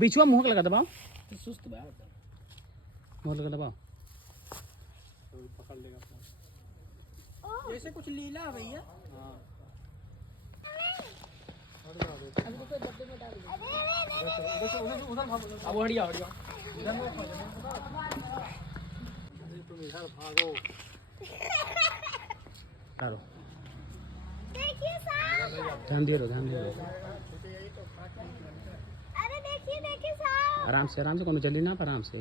बिछुआ मुँह लगा दबाओ, सुस्त मुँह लगा दबाओ, पकड़ लेगा जैसे कुछ लीला है भैया। अब हटिया हटिया तुम इधर भागो। ध्यान दे ध्यान दे। अरे देखिए देखिए साहब, आराम से कोनो चली ना, आराम से।